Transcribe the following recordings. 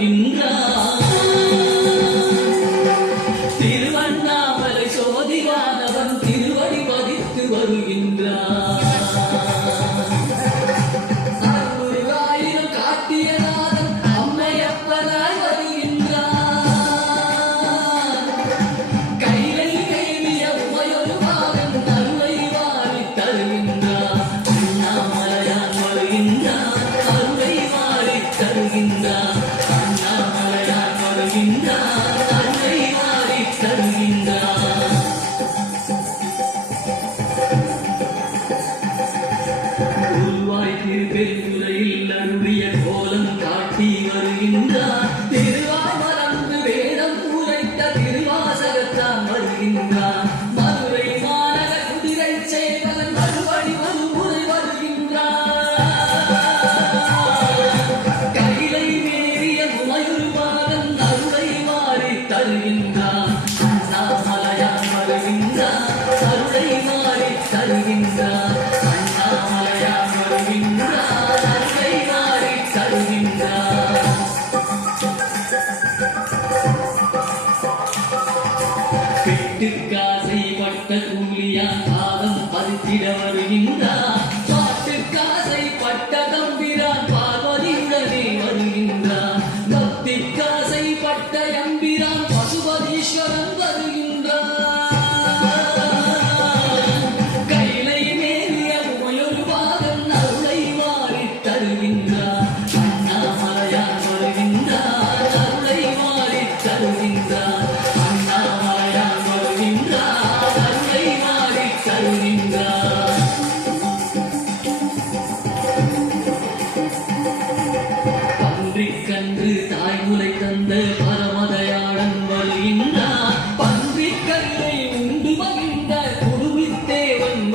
云哥 really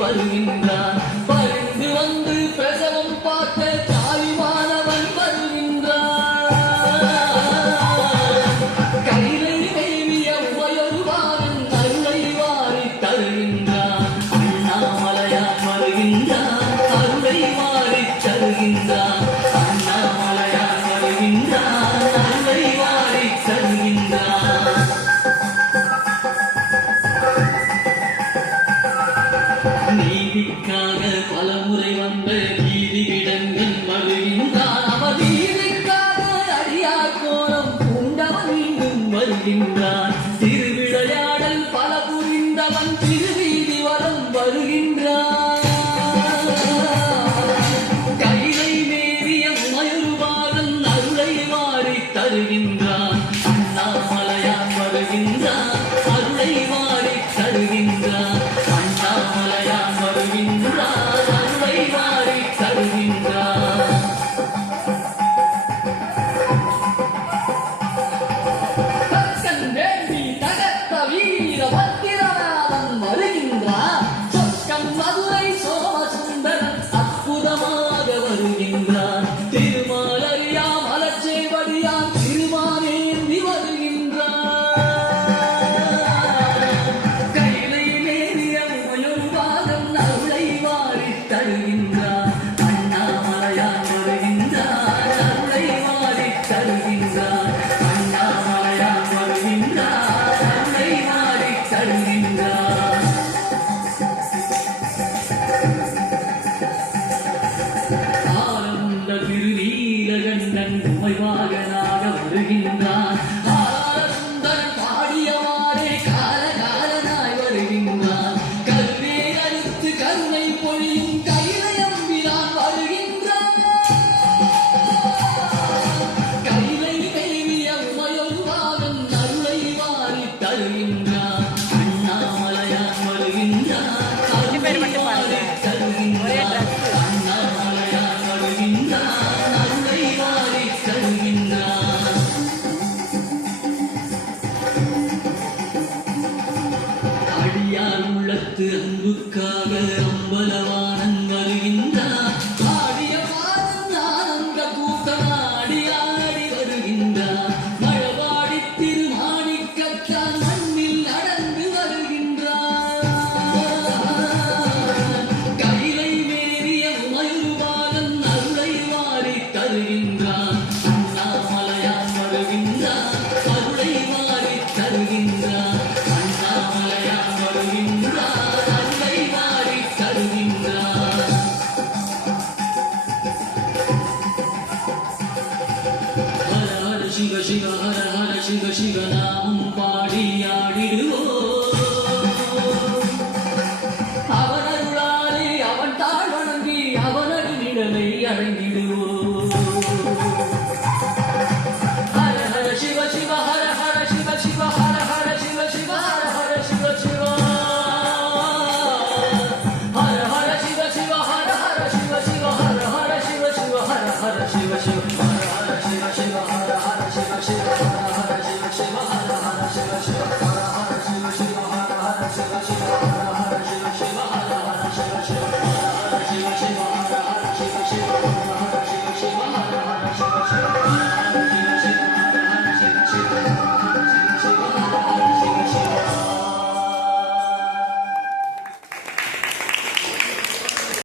வருகின்றான் நீயாக பல முறை வந்த பீதி கிடங்கள் வருகின்றார் அவர் நீதிக்காக அடியார் கோலம் பூண்டவன் மீண்டும் வருகின்றார். திருவிளையாடல் பல புரிந்தவன் திருவீதி வரம் வருகின்றார். கையிலை நேரிய அருளை வாரி தருகின்றார் Saturday.